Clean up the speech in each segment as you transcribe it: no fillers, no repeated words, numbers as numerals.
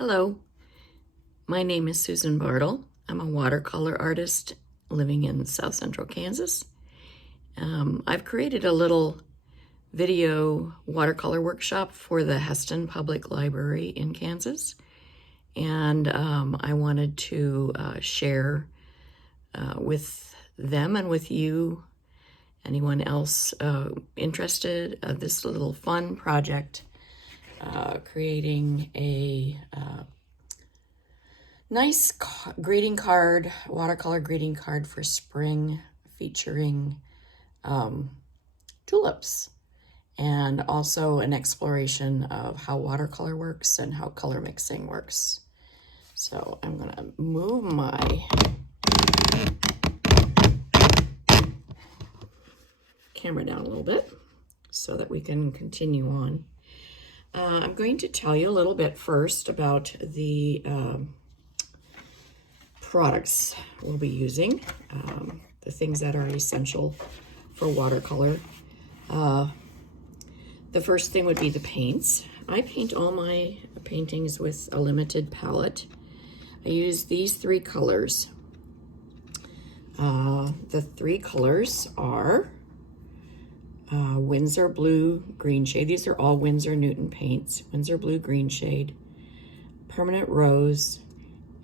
Hello, my name is Susan Bartle. I'm a watercolor artist living in South Central Kansas. I've created a little video watercolor workshop for the Heston Public Library in Kansas, and I wanted to share with them and with you, anyone else interested, this little fun project, creating a nice greeting card, watercolor greeting card for spring, featuring tulips, and also an exploration of how watercolor works and how color mixing works. So I'm gonna move my camera down a little bit so that we can continue on. I'm going to tell you a little bit first about the products we'll be using, the things that are essential for watercolor. The first thing would be the paints. I paint all my paintings with a limited palette. I use these three colors. The three colors are Winsor Blue Green Shade. These are all Winsor Newton paints. Winsor Blue Green Shade, Permanent Rose,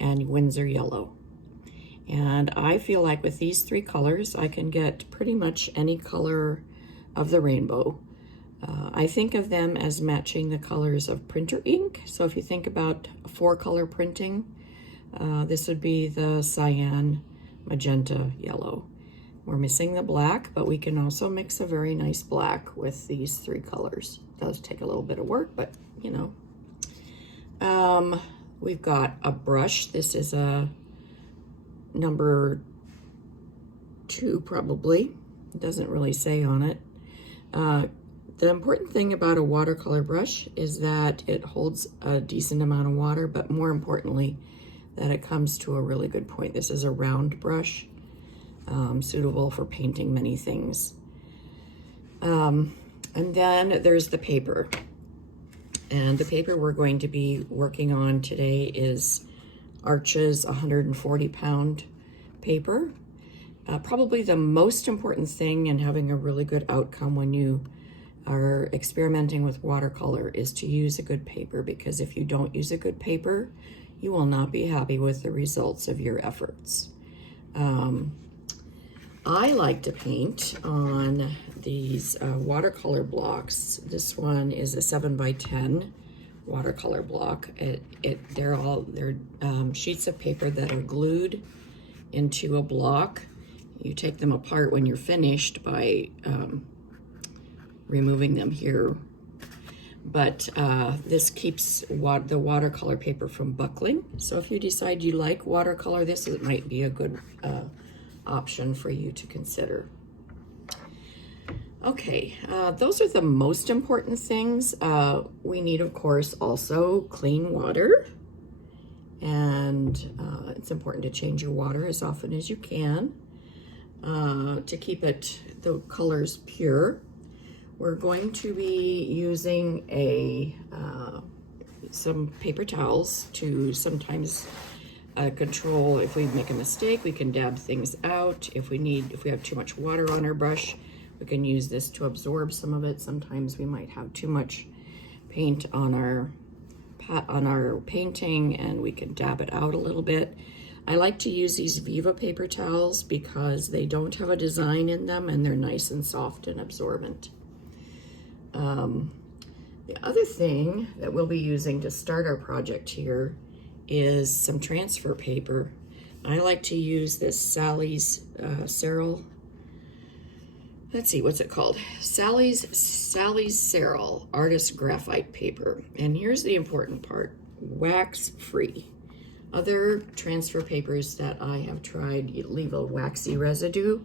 and Winsor Yellow. And I feel like with these three colors, I can get pretty much any color of the rainbow. I think of them as matching the colors of printer ink. So if you think about 4-color printing, this would be the cyan, magenta, yellow. We're missing the black, but we can also mix a very nice black with these three colors. It does take a little bit of work, but you know. We've got a brush. This is a number 2 probably. It doesn't really say on it. The important thing about a watercolor brush is that it holds a decent amount of water, but more importantly, that it comes to a really good point. This is a round brush, suitable for painting many things. And then there's the paper. And the paper we're going to be working on today is Arches 140-pound paper. Probably the most important thing in having a really good outcome when you are experimenting with watercolor is to use a good paper, because if you don't use a good paper, you will not be happy with the results of your efforts. I like to paint on these watercolor blocks. This one is a 7x10 watercolor block. They're sheets of paper that are glued into a block. You take them apart when you're finished by removing them here. But this keeps the watercolor paper from buckling. So if you decide you like watercolor, this might be a good option for you to consider. Okay, those are the most important things. We need, of course, also clean water. And it's important to change your water as often as you can to keep the colors pure. We're going to be using some paper towels to sometimes control if we make a mistake. We can dab things out. If we have too much water on our brush, we can use this to absorb some of it. Sometimes we might have too much paint on our painting, and we can dab it out a little bit. I like to use these Viva paper towels because they don't have a design in them and they're nice and soft and absorbent. The other thing that we'll be using to start our project here is some transfer paper. I like to use this Sally's Serral. Let's see, what's it called? Sally's Serral Artist Graphite Paper. And here's the important part: wax free. Other transfer papers that I have tried leave a waxy residue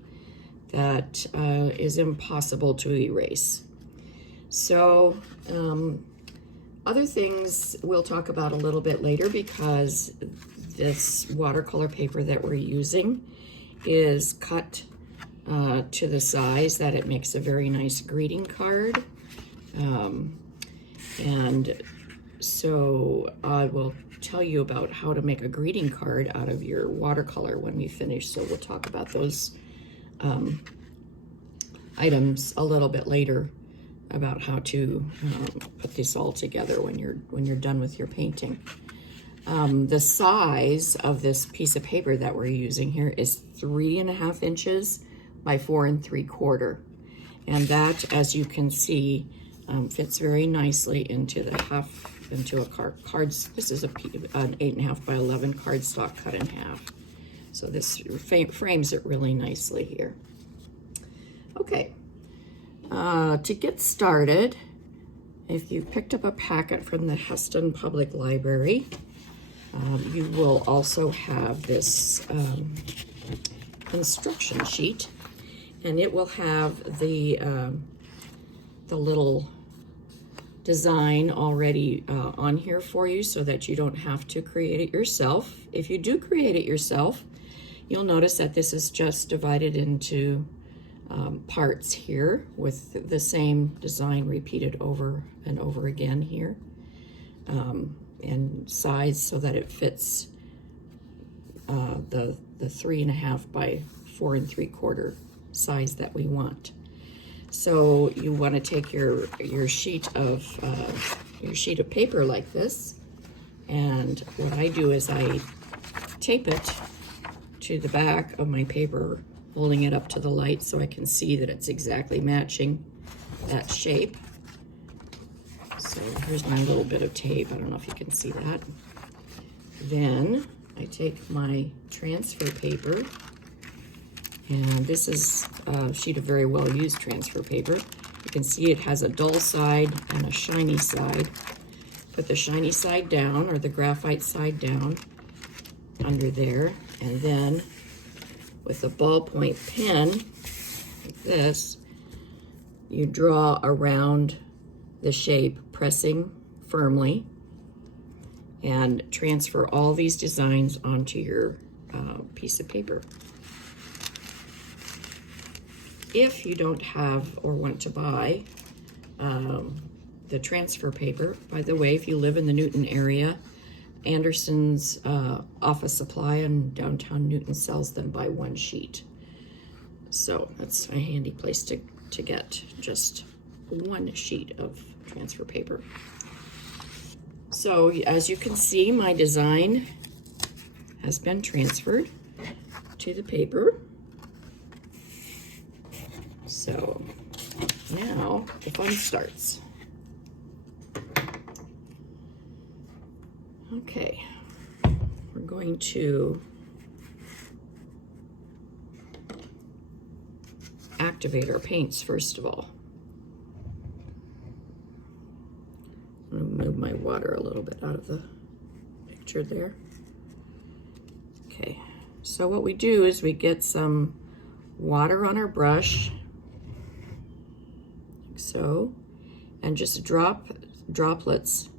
that is impossible to erase. So other things we'll talk about a little bit later, because this watercolor paper that we're using is cut to the size that it makes a very nice greeting card. And so I will tell you about how to make a greeting card out of your watercolor when we finish, so we'll talk about those items a little bit later, about how to put this all together when you're done with your painting. The size of this piece of paper that we're using here is 3.5 inches by 4 3/4, and that, as you can see, fits very nicely into a cards. This is an 8.5 by 11 cardstock cut in half. So this frames it really nicely here. Okay, to get started, if you picked up a packet from the Heston Public Library, you will also have this instruction sheet, and it will have the little design already on here for you, so that you don't have to create it yourself. If you do create it yourself, you'll notice that this is just divided into parts here, with the same design repeated over and over again here, and size, so that it fits the 3.5 by 4 3/4 size that we want. So you want to take your sheet of paper like this, and what I do is I tape it to the back of my paper, holding it up to the light so I can see that it's exactly matching that shape. So here's my little bit of tape. I don't know if you can see that. Then I take my transfer paper, and this is a sheet of very well used transfer paper. You can see it has a dull side and a shiny side. Put the shiny side down, or the graphite side down, under there, and then with a ballpoint pen like this, you draw around the shape, pressing firmly, and transfer all these designs onto your piece of paper. If you don't have or want to buy the transfer paper, by the way, if you live in the Newton area, Anderson's Office Supply in downtown Newton sells them by 1 sheet. So that's a handy place to get just 1 sheet of transfer paper. So as you can see, my design has been transferred to the paper. So now the fun starts. Okay, we're going to activate our paints first of all. I'm going to move my water a little bit out of the picture there. Okay, so what we do is we get some water on our brush, like so, and just drop droplets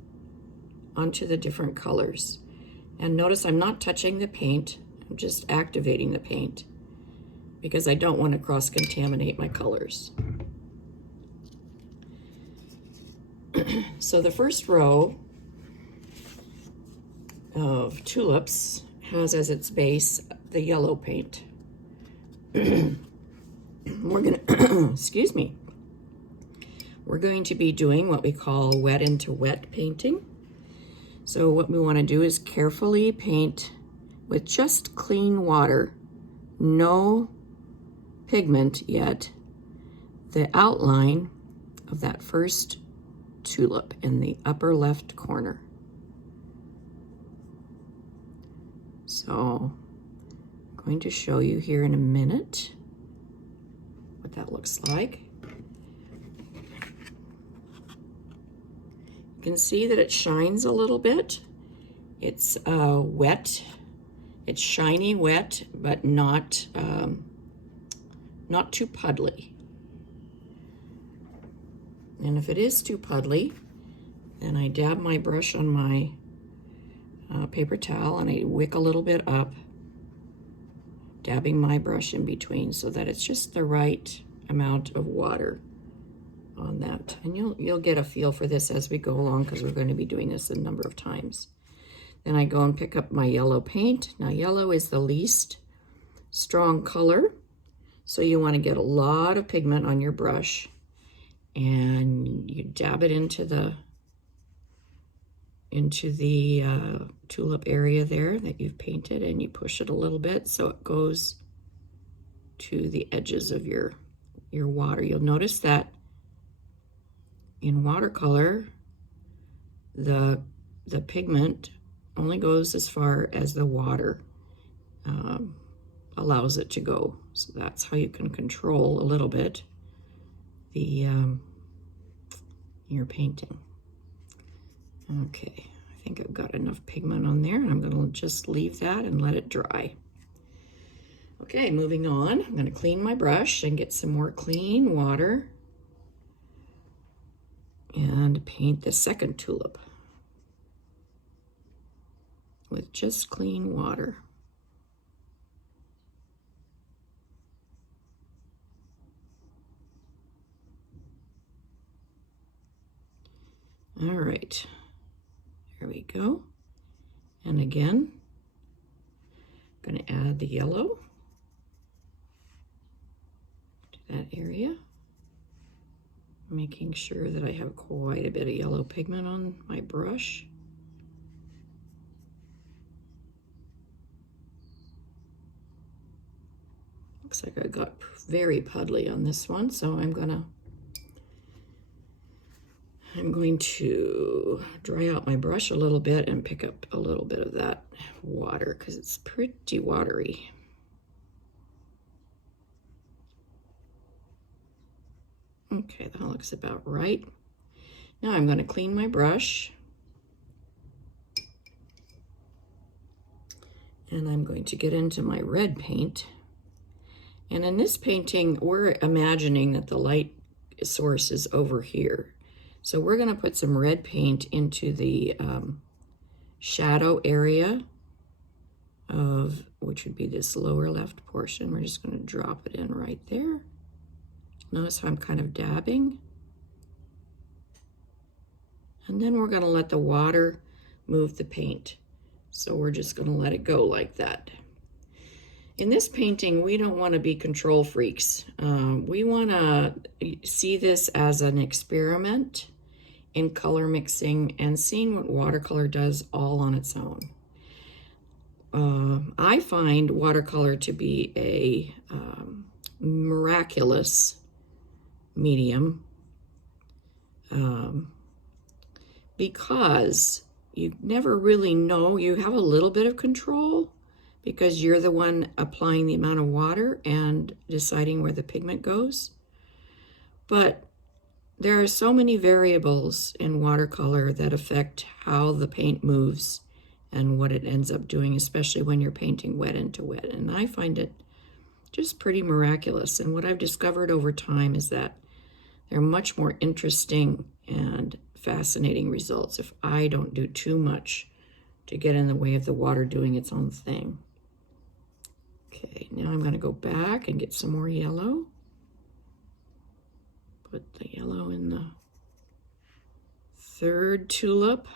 onto the different colors. And notice I'm not touching the paint, I'm just activating the paint, because I don't want to cross-contaminate my colors. So the first row of tulips has as its base the yellow paint. We're gonna, excuse me, we're going to be doing what we call wet into wet painting. So what we want to do is carefully paint with just clean water, no pigment yet, the outline of that first tulip in the upper left corner. So I'm going to show you here in a minute what that looks like. You can see that it shines a little bit. It's wet. It's shiny wet, but not too puddly. And if it is too puddly, then I dab my brush on my paper towel and I wick a little bit up, dabbing my brush in between so that it's just the right amount of water on that. And you'll get a feel for this as we go along, because we're going to be doing this a number of times. Then I go and pick up my yellow paint. Now yellow is the least strong color, so you want to get a lot of pigment on your brush, and you dab it into the tulip area there that you've painted, and you push it a little bit so it goes to the edges of your water. You'll notice that in watercolor, the pigment only goes as far as the water allows it to go. So that's how you can control a little bit your painting. Okay, I think I've got enough pigment on there, and I'm going to just leave that and let it dry. Okay, moving on, I'm going to clean my brush and get some more clean water and paint the second tulip with just clean water. All right, there we go. And again, I'm going to add the yellow to that area, making sure that I have quite a bit of yellow pigment on my brush. Looks like I got very puddly on this one, so I'm going to dry out my brush a little bit and pick up a little bit of that water because it's pretty watery. Okay, that looks about right. Now I'm going to clean my brush, and I'm going to get into my red paint. And in this painting, we're imagining that the light source is over here. So we're going to put some red paint into the shadow area of, which would be this lower left portion. We're just going to drop it in right there. Notice how I'm kind of dabbing. And then we're going to let the water move the paint. So we're just going to let it go like that. In this painting, we don't want to be control freaks. We want to see this as an experiment in color mixing and seeing what watercolor does all on its own. I find watercolor to be a miraculous medium because you never really know. You have a little bit of control because you're the one applying the amount of water and deciding where the pigment goes. But there are so many variables in watercolor that affect how the paint moves and what it ends up doing, especially when you're painting wet into wet. And I find it just pretty miraculous. And what I've discovered over time is that they're much more interesting and fascinating results if I don't do too much to get in the way of the water doing its own thing. Okay, now I'm going to go back and get some more yellow. Put the yellow in the third tulip.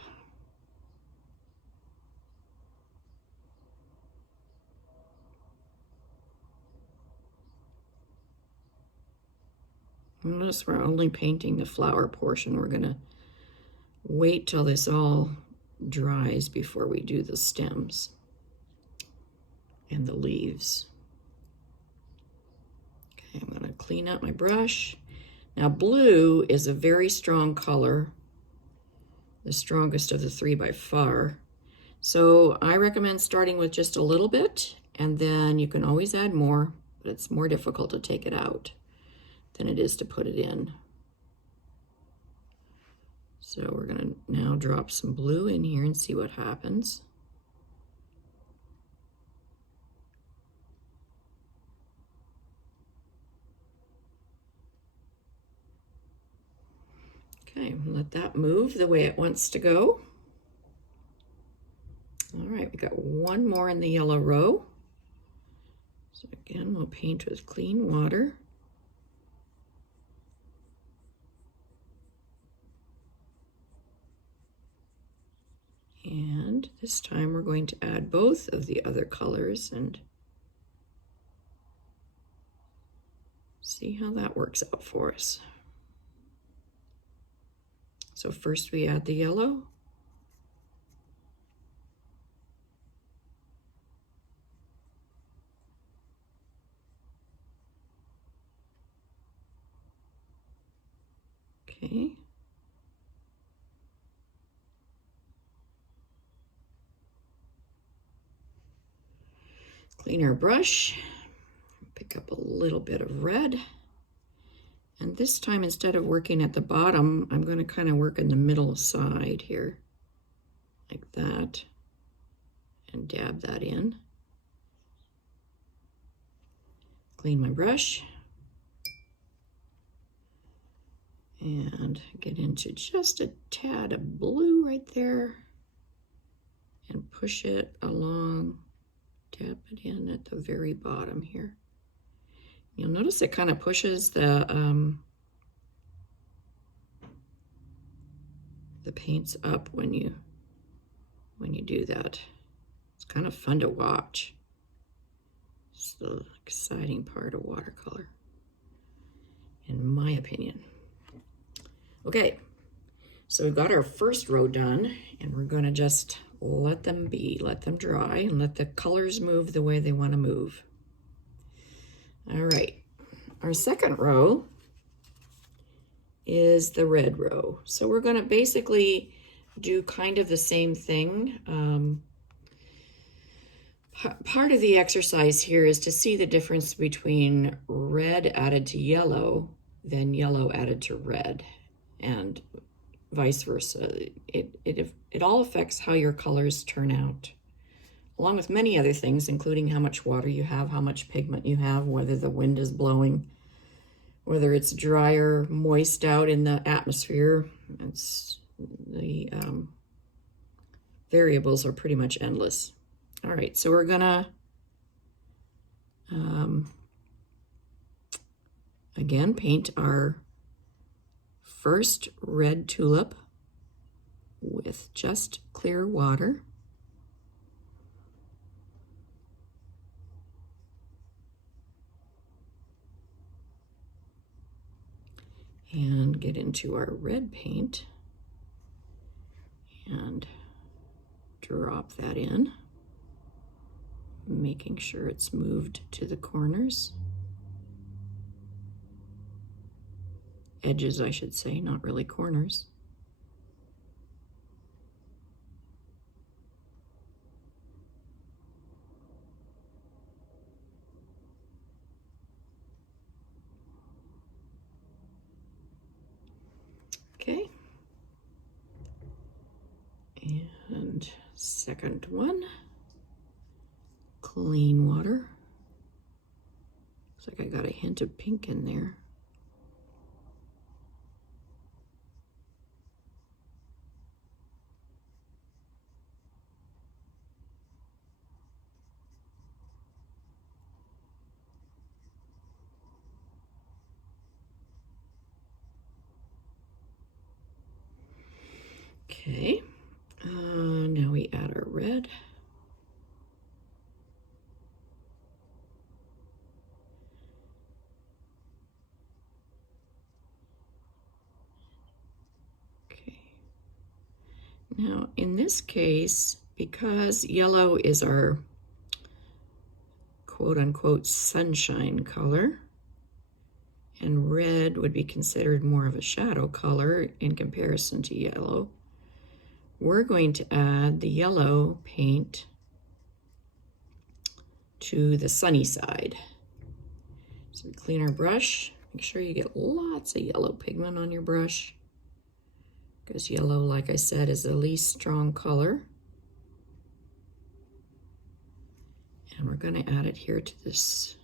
Notice we're only painting the flower portion. We're going to wait till this all dries before we do the stems and the leaves. Okay, I'm going to clean up my brush. Now blue is a very strong color, the strongest of the three by far. So I recommend starting with just a little bit, and then you can always add more, but it's more difficult to take it out than it is to put it in. So we're going to now drop some blue in here and see what happens. Okay, let that move the way it wants to go. All right, we got one more in the yellow row. So again, we'll paint with clean water. And And this time we're going to add both of the other colors and see how that works out for us. So first we add the yellow. Okay. Clean our brush, pick up a little bit of red. And this time, instead of working at the bottom, I'm going to kind of work in the middle side here, like that, and dab that in. Clean my brush. And get into just a tad of blue right there and push it along, tap it in at the very bottom here. You'll notice it kind of pushes the paints up when you do that. It's kind of fun to watch. It's the exciting part of watercolor, in my opinion. Okay, so we've got our first row done, and we're going to just let them be, let them dry, and let the colors move the way they want to move. All right, our second row is the red row. So we're going to basically do kind of the same thing. Part of the exercise here is to see the difference between red added to yellow than yellow added to red, and vice versa. It all affects how your colors turn out, along with many other things, including how much water you have, how much pigment you have, whether the wind is blowing, whether it's dry or moist out in the atmosphere. It's the variables are pretty much endless. All right, so we're gonna again paint our first red tulip with just clear water. And get into our red paint and drop that in, making sure it's moved to the corners. Edges, I should say, not really corners. Okay. And second one, clean water. Looks like I got a hint of pink in there. Okay, now we add our red. Okay, now in this case, because yellow is our quote-unquote sunshine color, and red would be considered more of a shadow color in comparison to yellow, we're going to add the yellow paint to the sunny side. So we clean our brush, make sure you get lots of yellow pigment on your brush, because yellow, like I said, is the least strong color. And we're going to add it here to this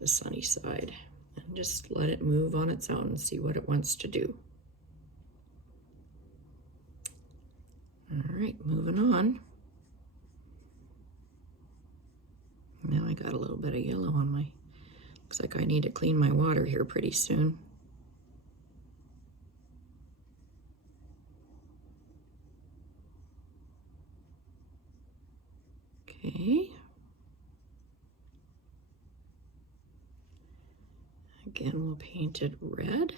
the sunny side, and just let it move on its own and see what it wants to do. All right, moving on. Now I got a little bit of yellow on my, looks like I need to clean my water here pretty soon. Okay. Again, we'll paint it red.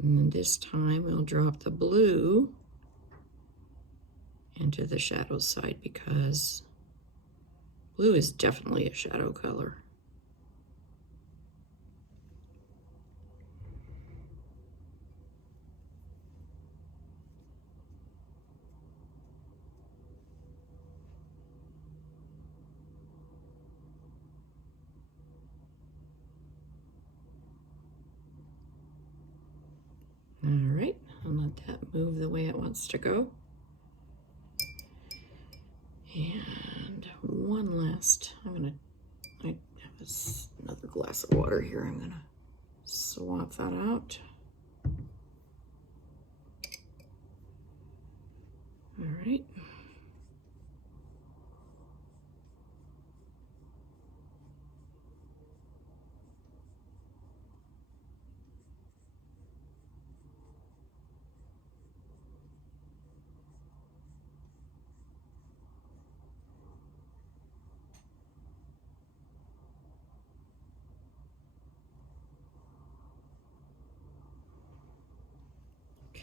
And this time we'll drop the blue into the shadow side because blue is definitely a shadow color. All right, I'll let that move the way it wants to go. And one last, I have another glass of water here. I'm gonna swap that out. All right.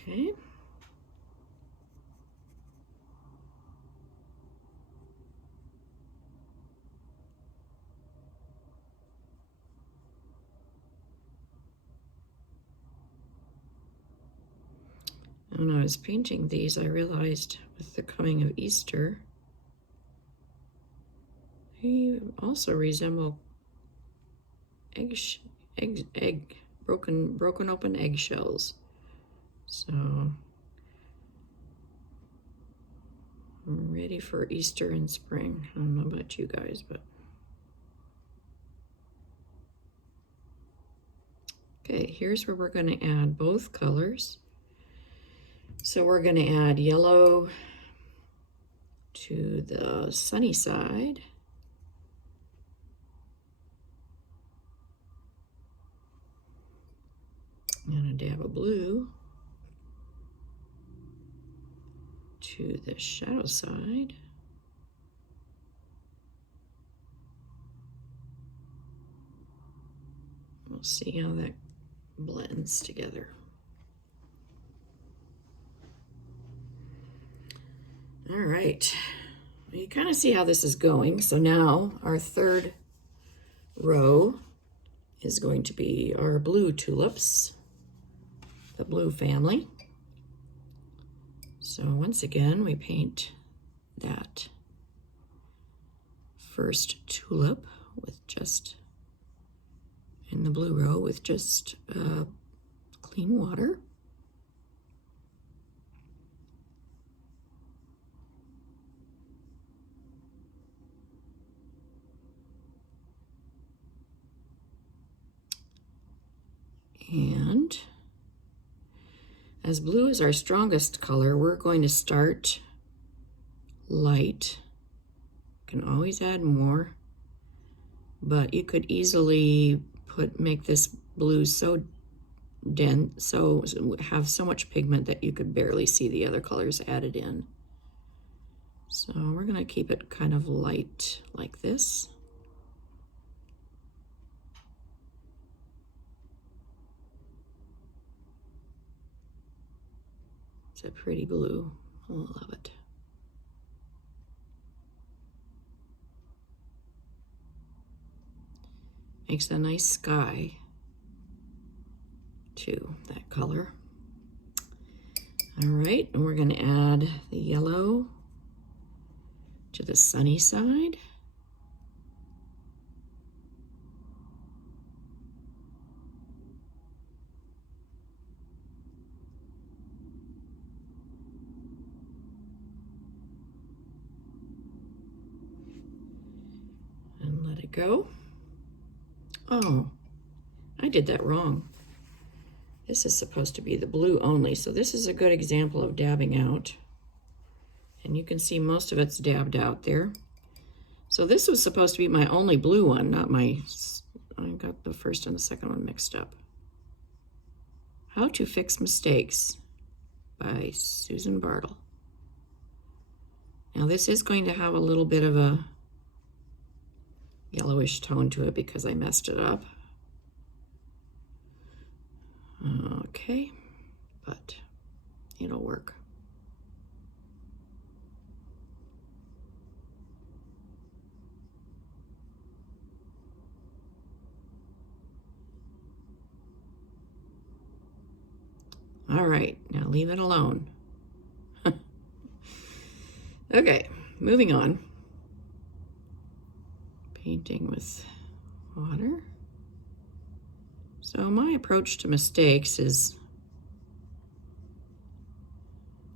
Okay. When I was painting these, I realized with the coming of Easter, they also resemble broken open eggshells. So I'm ready for Easter and spring. I don't know about you guys, but okay, here's where we're going to add both colors. So we're going to add yellow to the sunny side. And a dab of blue to the shadow side. We'll see how that blends together. All right, you kind of see how this is going. So now our third row is going to be our blue tulips, the blue family. So once again, we paint that first tulip with just, in the blue row, with just clean water. And as blue is our strongest color, we're going to start light. You can always add more, but you could easily make this blue so dense, so have so much pigment that you could barely see the other colors added in. So we're going to keep it kind of light like this. It's a pretty blue. I love it. Makes a nice sky too, that color. All right, and we're going to add the yellow to the sunny side. And let it go. Oh, I did that wrong. This is supposed to be the blue only, so this is a good example of dabbing out And you can see most of it's dabbed out there. So this was supposed to be my only blue one, not my, I got the first and the second one mixed up. How to Fix Mistakes by Susan Bartle. Now this is going to have a little bit of a yellowish tone to it because I messed it up. Okay, but it'll work. All right, now leave it alone. Okay, moving on. Painting with water. So my approach to mistakes is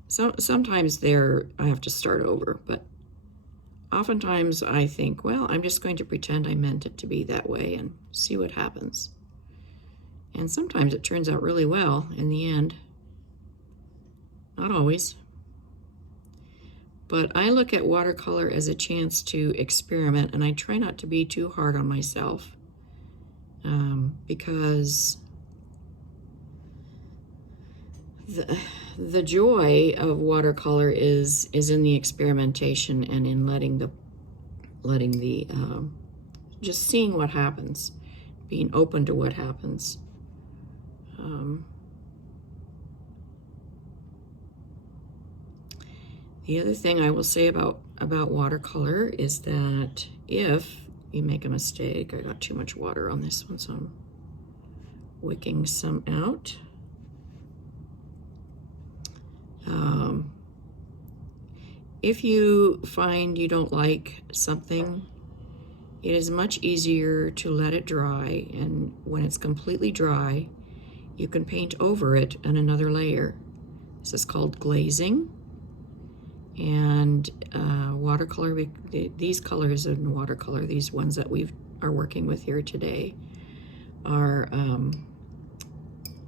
sometimes I have to start over, but oftentimes I think, well, I'm just going to pretend I meant it to be that way and see what happens. And sometimes it turns out really well in the end. Not always. But I look at watercolor as a chance to experiment, and I try not to be too hard on myself because the joy of watercolor is in the experimentation and in letting the just seeing what happens, being open to what happens. The other thing I will say about watercolor is that if you make a mistake, I got too much water on this one, so I'm wicking some out. If you find you don't like something, it is much easier to let it dry, and when it's completely dry, you can paint over it in another layer. This is called glazing. And watercolor, these colors in watercolor, these ones that we are working with here today, are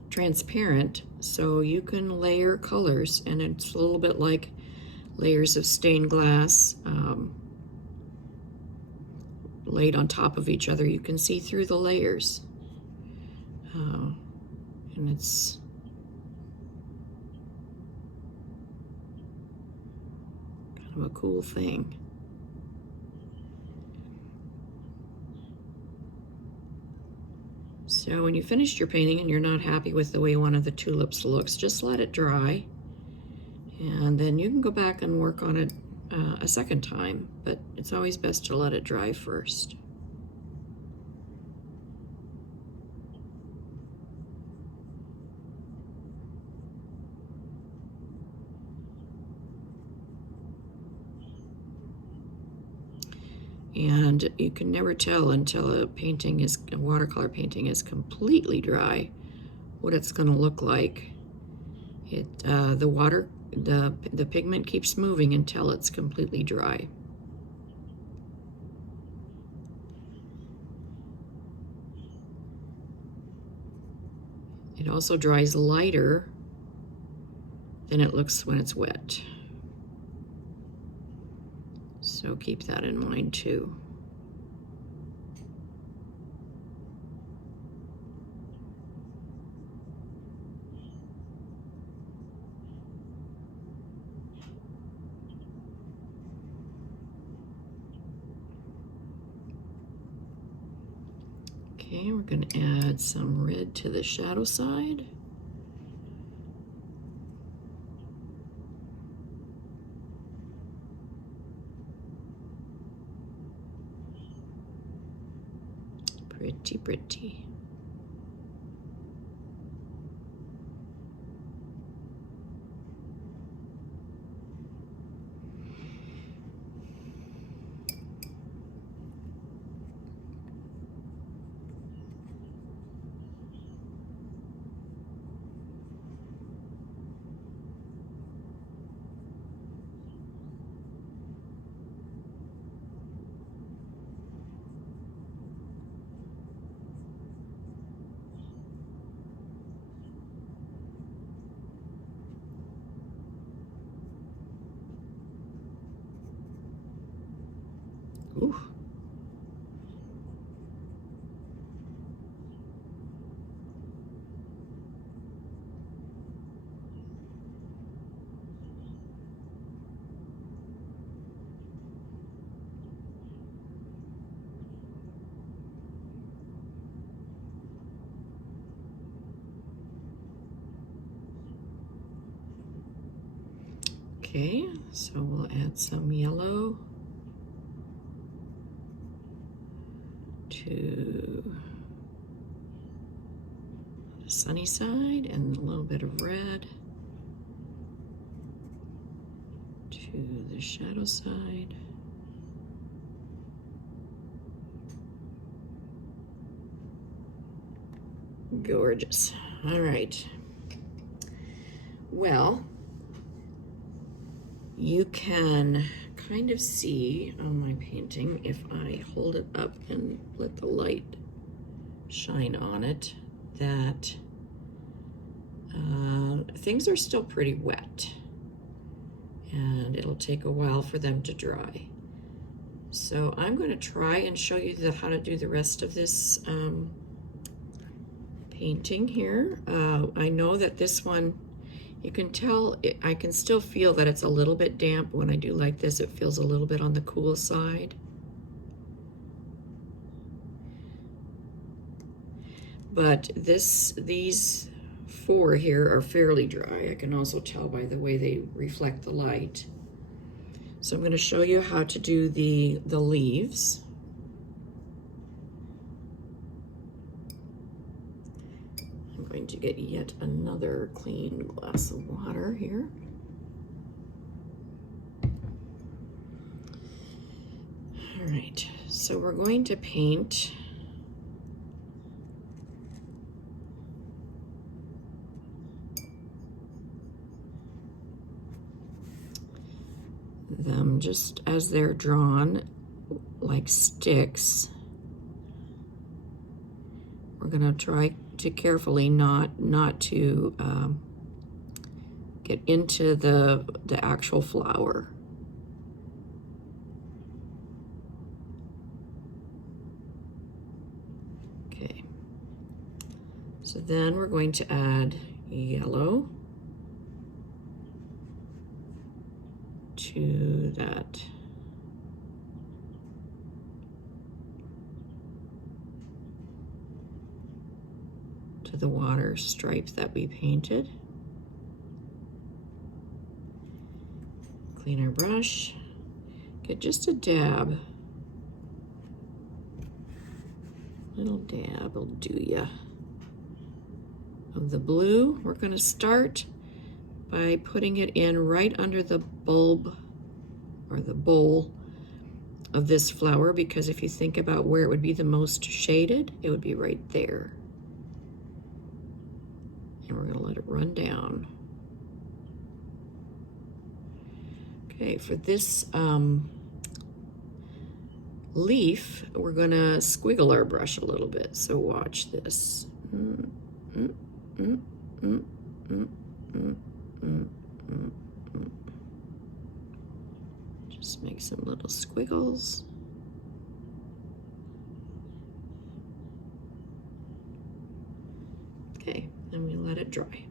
transparent, so you can layer colors, and it's a little bit like layers of stained glass laid on top of each other. You can see through the layers, and it's kind of a cool thing. So when you finished your painting and you're not happy with the way one of the tulips looks, just let it dry, and then you can go back and work on it a second time, but it's always best to let it dry first. And you can never tell until a watercolor painting is completely dry what it's going to look like. The pigment keeps moving until it's completely dry. It also dries lighter than it looks when it's wet. So keep that in mind too. Okay, we're going to add some red to the shadow side. Pretty, pretty. Okay, so we'll add some yellow to the sunny side and a little bit of red to the shadow side. Gorgeous. All right. Well, you can kind of see on my painting, if I hold it up and let the light shine on it, that things are still pretty wet, and it'll take a while for them to dry. So I'm going to try and show you how to do the rest of this painting here. I know that this one, you can tell, I can still feel that it's a little bit damp. When I do like this, it feels a little bit on the cool side. But these four here are fairly dry. I can also tell by the way they reflect the light. So I'm going to show you how to do the leaves. I'm going to get yet another clean glass of water here. All right, so we're going to paint them just as they're drawn, like sticks. We're going to try to carefully not to get into the actual flower. Okay, so then we're going to add yellow to that. To the water stripe that we painted. Clean our brush. Get just a dab. Little dab will do ya. Of the blue, we're going to start by putting it in right under the bulb or the bowl of this flower, because if you think about where it would be the most shaded, it would be right there. And we're going to let it run down. Okay, for this leaf, we're going to squiggle our brush a little bit. So watch this. Just make some little squiggles. Okay, and we let it dry.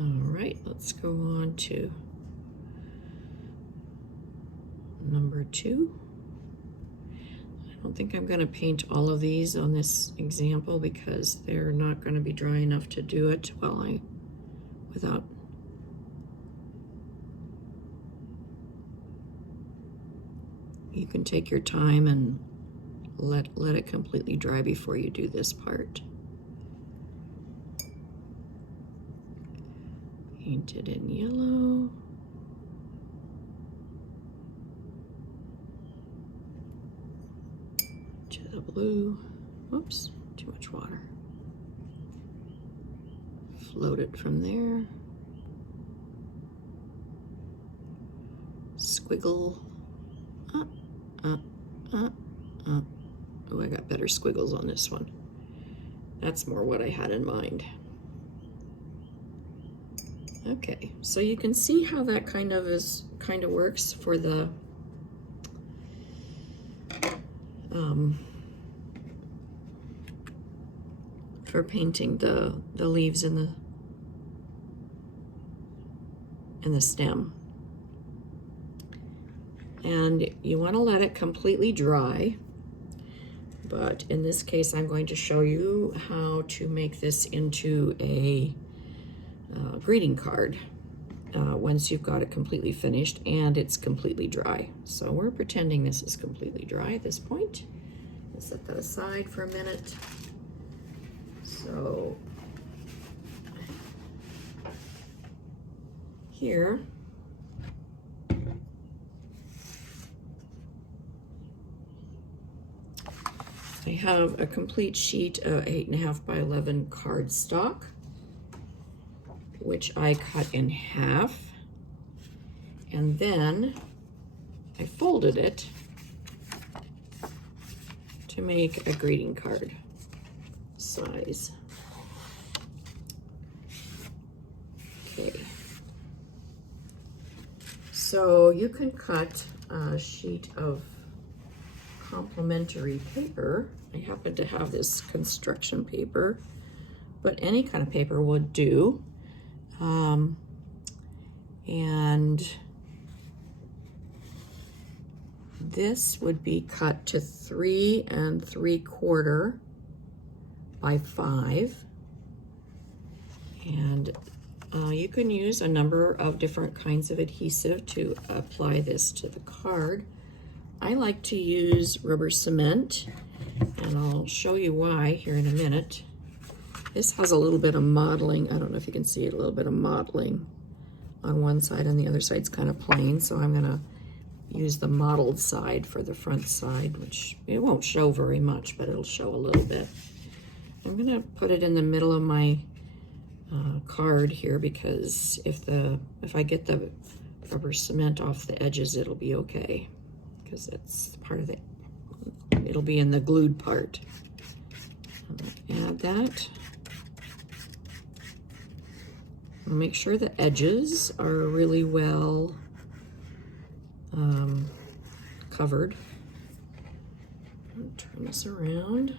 All right, let's go on to number 2. I don't think I'm going to paint all of these on this example because they're not going to be dry enough to do it without. You can take your time and let it completely dry before you do this part. Paint it in yellow. To the blue. Whoops, too much water. Float it from there. Squiggle. Oh, I got better squiggles on this one. That's more what I had in mind. Okay, so you can see how that kind of works for the for painting the leaves in the stem. And you want to let it completely dry, but in this case I'm going to show you how to make this into a greeting card once you've got it completely finished and it's completely dry. So we're pretending this is completely dry at this point. We'll set that aside for a minute. So here, I have a complete sheet of 8.5 by 11 cardstock, which I cut in half, and then I folded it to make a greeting card size. Okay. So you can cut a sheet of complimentary paper. I happen to have this construction paper, but any kind of paper would do. And this would be cut to 3 3/4 by 5. And you can use a number of different kinds of adhesive to apply this to the card. I like to use rubber cement, and I'll show you why here in a minute. This has a little bit of modeling. I don't know if you can see it, a little bit of modeling on one side, and the other side's kind of plain, so I'm gonna use the modeled side for the front side, which it won't show very much, but it'll show a little bit. I'm gonna put it in the middle of my card here, because if I get the rubber cement off the edges, it'll be okay, because it's part of it'll be in the glued part. Add that. Make sure the edges are really well covered. Turn this around.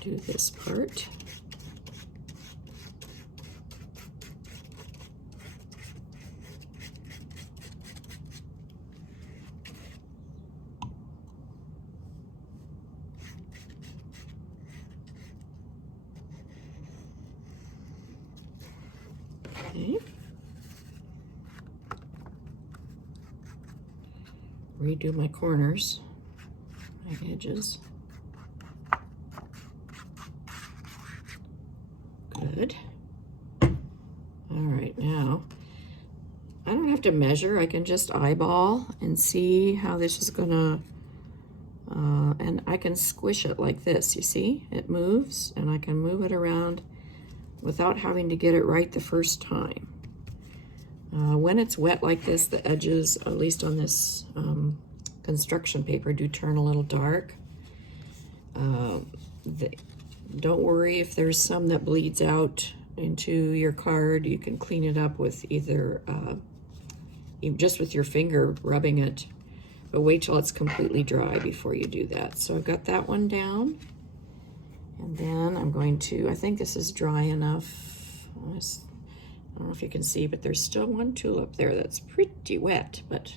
Do this part. Okay. Redo my corners, my edges. Good. All right, now I don't have to measure. I can just eyeball and see how this is gonna, and I can squish it like this. You see, it moves, and I can move it around without having to get it right the first time. When it's wet like this, the edges, at least on this construction paper, do turn a little dark. Don't worry if there's some that bleeds out into your card. You can clean it up with either, just with your finger rubbing it, but wait till it's completely dry before you do that. So I've got that one down. And then I'm going to, I think this is dry enough. I don't know if you can see, but there's still one tulip there that's pretty wet. But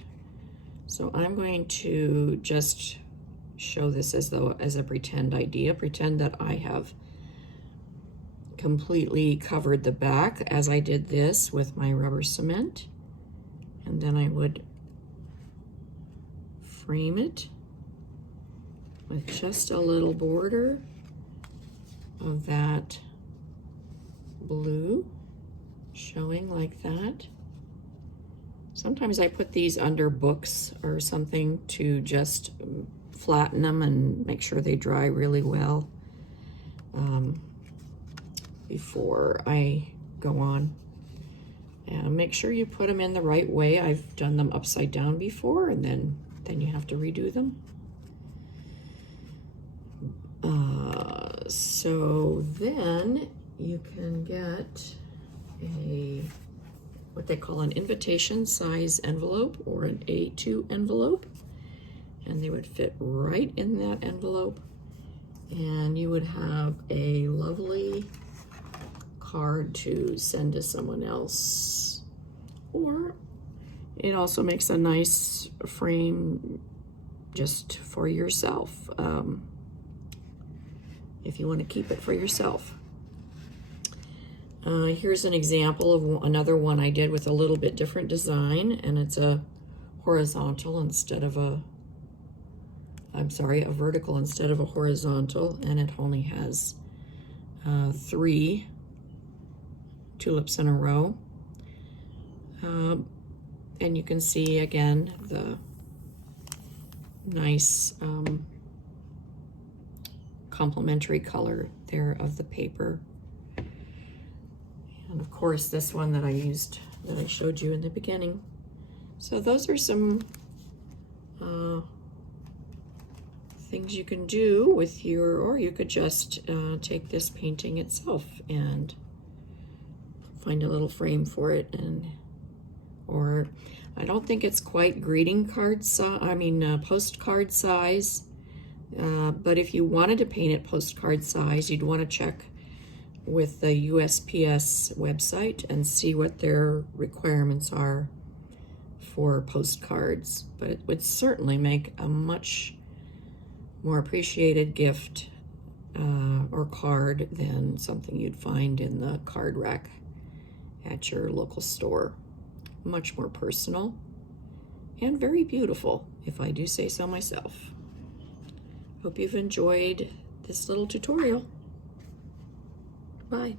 so I'm going to just show this as a pretend idea. Pretend that I have completely covered the back as I did this with my rubber cement. And then I would frame it with just a little border of that blue showing like that. Sometimes I put these under books or something to just flatten them and make sure they dry really well before I go on. And make sure you put them in the right way. I've done them upside down before, and then you have to redo them. So then you can get what they call an invitation size envelope or an A2 envelope, and they would fit right in that envelope, and you would have a lovely card to send to someone else. Or it also makes a nice frame just for yourself, if you want to keep it for yourself. Here's an example of another one I did with a little bit different design, and it's a horizontal instead of a vertical instead of a horizontal, and it only has 3 tulips in a row. And you can see again the nice complementary color there of the paper. And of course this one that I used, that I showed you in the beginning. So those are some things you can do with your, or you could just take this painting itself and find a little frame for it, and or I don't think it's quite greeting card size, postcard size, but if you wanted to paint it postcard size, you'd want to check with the USPS website and see what their requirements are for postcards. But it would certainly make a much more appreciated gift or card than something you'd find in the card rack at your local store. Much more personal and very beautiful, if I do say so myself. Hope you've enjoyed this little tutorial. Bye.